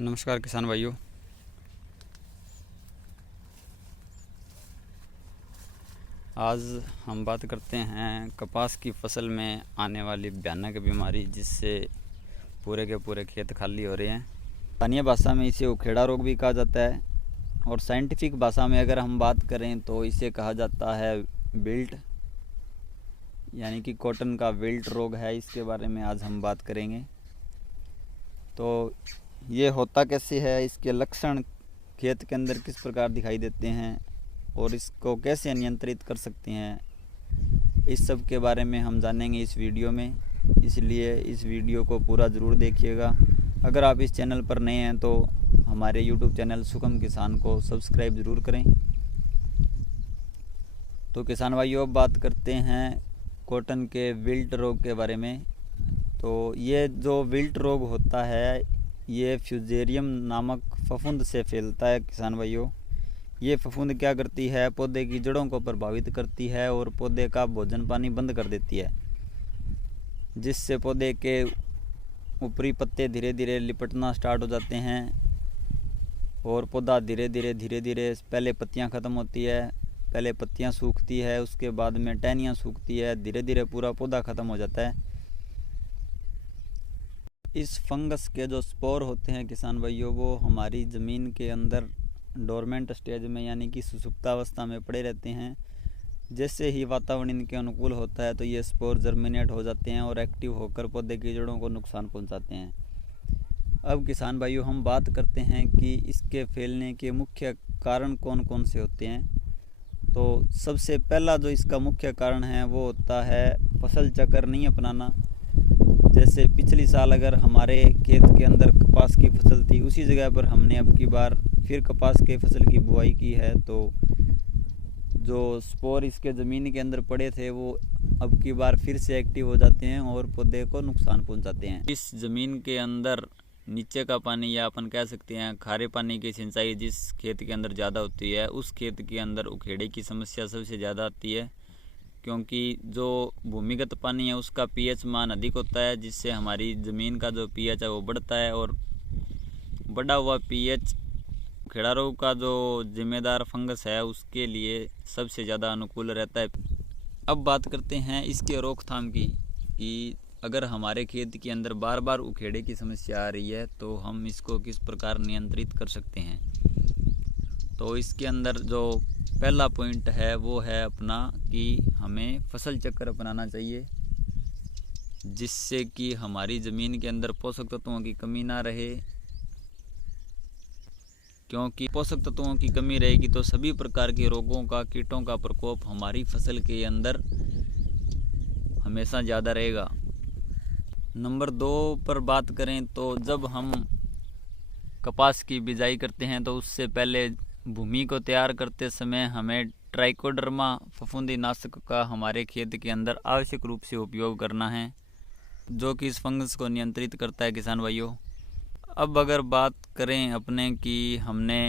नमस्कार किसान भाइयों। आज हम बात करते हैं कपास की फसल में आने वाली भयानक बीमारी जिससे पूरे के पूरे खेत खाली हो रहे हैं। स्थानीय भाषा में इसे उखेड़ा रोग भी कहा जाता है और साइंटिफिक भाषा में अगर हम बात करें तो इसे कहा जाता है विल्ट, यानी कि कॉटन का विल्ट रोग है। इसके बारे में आज हम बात करेंगे। तो ये होता कैसे है, इसके लक्षण खेत के अंदर किस प्रकार दिखाई देते हैं और इसको कैसे नियंत्रित कर सकते हैं, इस सब के बारे में हम जानेंगे इस वीडियो में। इसलिए इस वीडियो को पूरा ज़रूर देखिएगा। अगर आप इस चैनल पर नए हैं तो हमारे YouTube चैनल सुखम किसान को सब्सक्राइब ज़रूर करें। तो किसान भाइयों, अब बात करते हैं कॉटन के विल्ट रोग के बारे में। तो ये जो विल्ट रोग होता है ये फ्यूजेरियम नामक फफूंद से फैलता है। किसान भाइयों, ये फफूंद क्या करती है, पौधे की जड़ों को प्रभावित करती है और पौधे का भोजन पानी बंद कर देती है, जिससे पौधे के ऊपरी पत्ते धीरे धीरे लिपटना स्टार्ट हो जाते हैं और पौधा धीरे धीरे पहले पत्तियां ख़त्म होती है, पहले पत्तियां सूखती है, उसके बाद में टहनियाँ सूखती है, धीरे धीरे पूरा पौधा ख़त्म हो जाता है। इस फंगस के जो स्पोर होते हैं किसान भाइयों, वो हमारी ज़मीन के अंदर डोरमेंट स्टेज में यानी कि सुसुप्तावस्था में पड़े रहते हैं। जैसे ही वातावरण इनके अनुकूल होता है तो ये स्पोर जर्मिनेट हो जाते हैं और एक्टिव होकर पौधे की जड़ों को नुकसान पहुंचाते हैं। अब किसान भाइयों, हम बात करते हैं कि इसके फैलने के मुख्य कारण कौन कौन से होते हैं। तो सबसे पहला जो इसका मुख्य कारण है वो होता है फसल चक्र नहीं अपनाना। जैसे पिछली साल अगर हमारे खेत के अंदर कपास की फसल थी, उसी जगह पर हमने अब की बार फिर कपास के फसल की बुआई की है, तो जो स्पोर इसके ज़मीन के अंदर पड़े थे वो अब की बार फिर से एक्टिव हो जाते हैं और पौधे को नुकसान पहुंचाते हैं। इस ज़मीन के अंदर नीचे का पानी, या अपन कह सकते हैं खारे पानी की सिंचाई जिस खेत के अंदर ज़्यादा होती है, उस खेत के अंदर उखेड़े की समस्या सबसे ज़्यादा आती है, क्योंकि जो भूमिगत पानी है उसका पीएच मान अधिक होता है, जिससे हमारी ज़मीन का जो पीएच है वो बढ़ता है और बढ़ा हुआ पीएच उखेड़ा रोग का जो जिम्मेदार फंगस है उसके लिए सबसे ज़्यादा अनुकूल रहता है। अब बात करते हैं इसके रोकथाम की, कि अगर हमारे खेत के अंदर बार बार उखेड़े की समस्या आ रही है तो हम इसको किस प्रकार नियंत्रित कर सकते हैं। तो इसके अंदर जो पहला पॉइंट है वो है अपना कि हमें फसल चक्र अपनाना चाहिए, जिससे कि हमारी ज़मीन के अंदर पोषक तत्वों की कमी ना रहे, क्योंकि पोषक तत्वों की कमी रहेगी तो सभी प्रकार के रोगों का, कीटों का प्रकोप हमारी फसल के अंदर हमेशा ज़्यादा रहेगा। नंबर 2 पर बात करें तो जब हम कपास की बिजाई करते हैं तो उससे पहले भूमि को तैयार करते समय हमें ट्राइकोडर्मा फफूंदी नाशक का हमारे खेत के अंदर आवश्यक रूप से उपयोग करना है, जो कि इस फंगस को नियंत्रित करता है। किसान भाइयों, अब अगर बात करें अपने कि हमने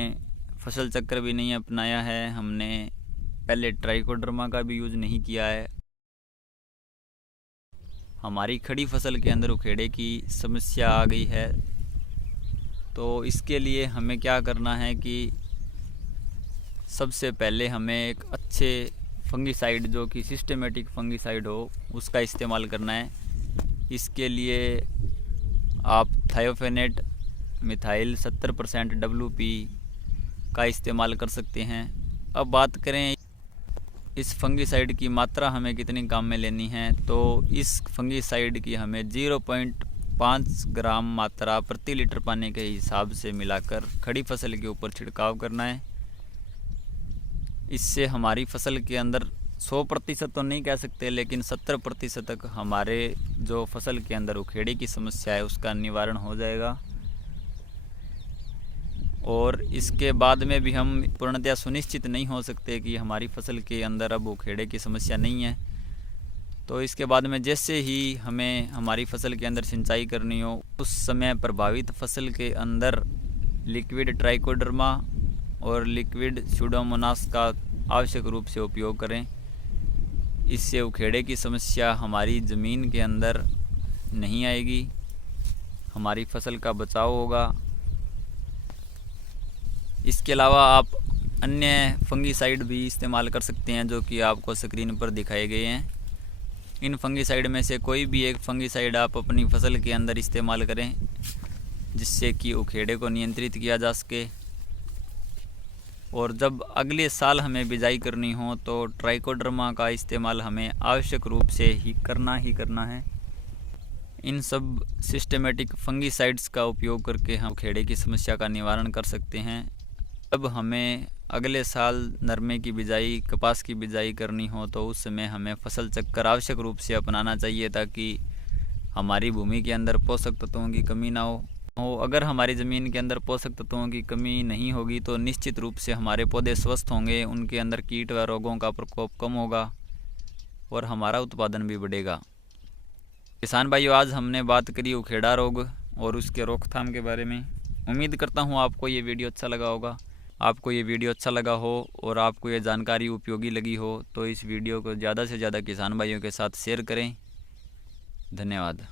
फसल चक्र भी नहीं अपनाया है, हमने पहले ट्राइकोडर्मा का भी यूज़ नहीं किया है, हमारी खड़ी फसल के अंदर उखेड़े की समस्या आ गई है, तो इसके लिए हमें क्या करना है कि सबसे पहले हमें एक अच्छे फंगीसाइड, जो कि सिस्टेमेटिक फंगीसाइड हो, उसका इस्तेमाल करना है। इसके लिए आप थायोफेनेट मिथाइल 70% WP का इस्तेमाल कर सकते हैं। अब बात करें इस फंगीसाइड की मात्रा हमें कितनी काम में लेनी है, तो इस फंगीसाइड की हमें 0.5 ग्राम मात्रा प्रति लीटर पानी के हिसाब से मिलाकर खड़ी फसल के ऊपर छिड़काव करना है। इससे हमारी फसल के अंदर 100% तो नहीं कह सकते, लेकिन 70% तक हमारे जो फसल के अंदर उखेड़े की समस्या है उसका निवारण हो जाएगा। और इसके बाद में भी हम पूर्णतया सुनिश्चित नहीं हो सकते कि हमारी फसल के अंदर अब उखेड़े की समस्या नहीं है, तो इसके बाद में जैसे ही हमें हमारी फसल के अंदर सिंचाई करनी हो, उस समय प्रभावित फसल के अंदर लिक्विड ट्राइकोडर्मा और लिक्विड स्यूडोमोनास का आवश्यक रूप से उपयोग करें। इससे उखेड़े की समस्या हमारी ज़मीन के अंदर नहीं आएगी, हमारी फसल का बचाव होगा इसके अलावा आप अन्य फंगीसाइड भी इस्तेमाल कर सकते हैं जो कि आपको स्क्रीन पर दिखाए गए हैं। इन फंगीसाइड में से कोई भी एक फंगीसाइड आप अपनी फसल के अंदर इस्तेमाल करें जिससे कि उखेड़े को नियंत्रित किया जा सके। और जब अगले साल हमें बिजाई करनी हो तो ट्राइकोडर्मा का इस्तेमाल हमें आवश्यक रूप से ही करना है। इन सब सिस्टमेटिक फंगीसाइड्स का उपयोग करके हम उखेड़े की समस्या का निवारण कर सकते हैं। जब हमें अगले साल नरमे की बिजाई, कपास की बिजाई करनी हो तो उस समय हमें फसल चक्कर आवश्यक रूप से अपनाना चाहिए ताकि हमारी भूमि के अंदर पोषक तत्वों की कमी ना हो। अगर हमारी ज़मीन के अंदर पोषक तत्वों की कमी नहीं होगी तो निश्चित रूप से हमारे पौधे स्वस्थ होंगे, उनके अंदर कीट व रोगों का प्रकोप कम होगा और हमारा उत्पादन भी बढ़ेगा। किसान भाइयों, आज हमने बात करी उखेड़ा रोग और उसके रोकथाम के बारे में। उम्मीद करता हूँ आपको ये वीडियो अच्छा लगा होगा। आपको ये वीडियो अच्छा लगा हो और आपको ये जानकारी उपयोगी लगी हो तो इस वीडियो को ज़्यादा से ज़्यादा किसान भाइयों के साथ शेयर करें। धन्यवाद।